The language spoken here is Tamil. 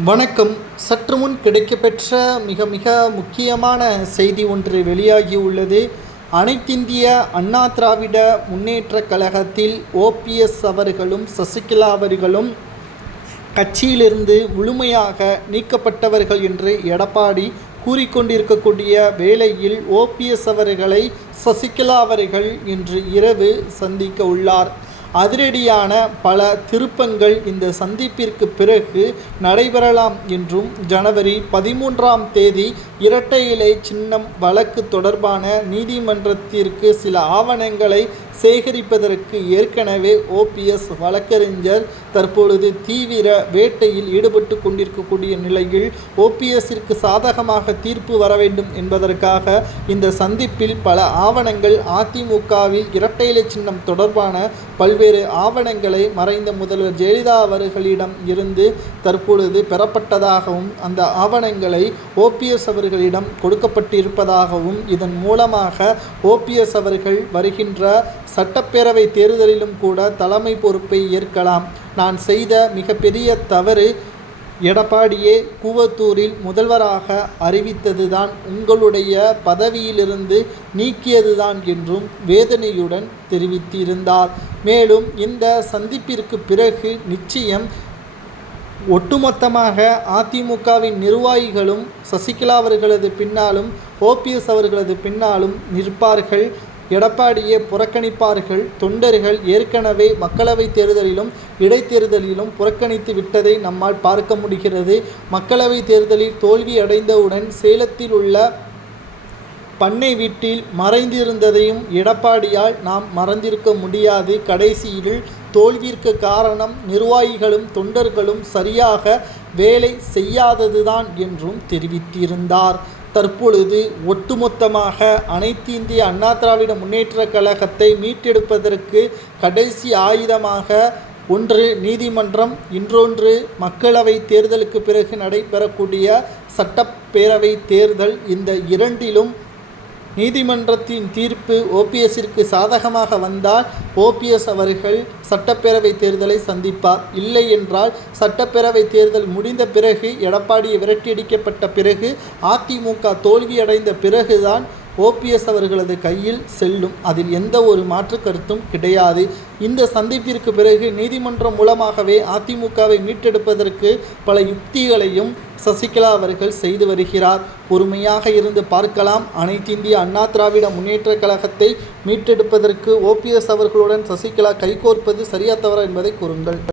வணக்கம். சற்று முன் கிடைக்கப்பெற்ற மிக மிக முக்கியமான செய்தி ஒன்று வெளியாகியுள்ளது. அனைத்திந்திய அண்ணா திராவிட முன்னேற்றக் கழகத்தில் ஓபிஎஸ் அவர்களும் சசிகலா அவர்களும் கட்சியிலிருந்து முழுமையாக நீக்கப்பட்டவர்கள் என்று எடப்பாடி கூறிக்கொண்டிருக்கக்கூடிய வேளையில் ஓபிஎஸ் அவர்களை சசிகலா அவர்கள் இன்று இரவு சந்திக்க உள்ளார். அதிரடியான பல திருப்பங்கள் இந்த சந்திப்பிற்கு பிறகு நடைபெறலாம் என்றும், ஜனவரி 13ஆம் தேதி இரட்டை இலை சின்னம் வழக்கு தொடர்பான நீதிமன்றத்திற்கு சில ஆவணங்களை சேகரிப்பதற்கு ஏற்கனவே ஓபிஎஸ் வழக்கறிஞர் தற்பொழுது தீவிர வேட்டையில் ஈடுபட்டு கொண்டிருக்கக்கூடிய நிலையில் ஓபிஎஸ்ஸிற்கு சாதகமாக தீர்ப்பு வர வேண்டும் என்பதற்காக இந்த சந்திப்பில் பல ஆவணங்கள் அதிமுகவில் இரட்டை இலை சின்னம் தொடர்பான பல்வேறு ஆவணங்களை மறைந்த முதல்வர் ஜெயலலிதா அவர்களிடம் இருந்து தற்பொழுது பெறப்பட்டதாகவும், அந்த ஆவணங்களை ஓபிஎஸ் அவர்களிடம் கொடுக்கப்பட்டிருப்பதாகவும், இதன் மூலமாக ஓபிஎஸ் அவர்கள் வருகின்ற சட்டப்பேரவை தேர்தலிலும் கூட தலைமை பொறுப்பை ஏற்கலாம். நான் செய்த மிகப்பெரிய தவறு எடப்பாடியே கூவத்தூரில் முதல்வராக அறிவித்ததுதான், உங்களுடைய பதவியிலிருந்து நீக்கியதுதான் என்றும் வேதனையுடன் தெரிவித்திருந்தார். மேலும் இந்த சந்திப்பிற்கு பிறகு நிச்சயம் ஒட்டுமொத்தமாக அதிமுகவின் நிர்வாகிகளும் சசிகலா அவர்களது பின்னாலும் ஓபிஎஸ் அவர்களது பின்னாலும் நிற்பார்கள். எடப்பாடியை புறக்கணிப்பார்கள். தொண்டர்கள் ஏற்கனவே மக்களவைத் தேர்தலிலும் இடைத்தேர்தலிலும் புறக்கணித்து விட்டதை நம்மால் பார்க்க முடிகிறது. மக்களவைத் தேர்தலில் தோல்வி அடைந்தவுடன் சேலத்தில் உள்ள பண்ணை வீட்டில் மறைந்திருந்ததையும் எடப்பாடியால் நாம் மறந்திருக்க முடியாது. கடைசியில் தோல்விற்கு காரணம் நிர்வாகிகளும் தொண்டர்களும் சரியாக வேலை செய்யாததுதான் என்றும் தெரிவித்திருந்தார். தற்பொழுது ஒட்டுமொத்தமாக அனைத்து இந்திய அண்ணா திராவிட முன்னேற்றக் கழகத்தை மீட்டெடுப்பதற்கு கடைசி ஆயுதமாக ஒன்று நீதிமன்றம், இன்னொன்று மக்களவை தேர்தலுக்கு பிறகு நடைபெறக்கூடிய சட்டப்பேரவை தேர்தல். இந்த இரண்டிலும் நீதிமன்றத்தின் தீர்ப்பு ஓபிஎஸ்ஸிற்கு சாதகமாக வந்தால் ஓபிஎஸ் அவர்கள் சட்டப்பேரவை தேர்தலை சந்திப்பார். இல்லை என்றால் சட்டப்பேரவை தேர்தல் முடிந்த பிறகு, எடப்பாடியை விரட்டியடிக்கப்பட்ட பிறகு, அதிமுக தோல்வியடைந்த பிறகுதான் ஓபிஎஸ் அவர்களது கையில் செல்லும். அதில் எந்த ஒரு மாற்று கருத்தும் கிடையாது. இந்த சந்திப்பிற்கு பிறகு நீதிமன்றம் மூலமாகவே அதிமுகவை மீட்டெடுப்பதற்கு பல யுக்திகளையும் சசிகலா அவர்கள் செய்து வருகிறார். பொறுமையாக இருந்து பார்க்கலாம். அனைத்து இந்திய அண்ணா திராவிட முன்னேற்றக் கழகத்தை மீட்டெடுப்பதற்கு ஓபிஎஸ் அவர்களுடன் சசிகலா கைகோர்ப்பது சரியா தவறா என்பதை கூறுங்கள்.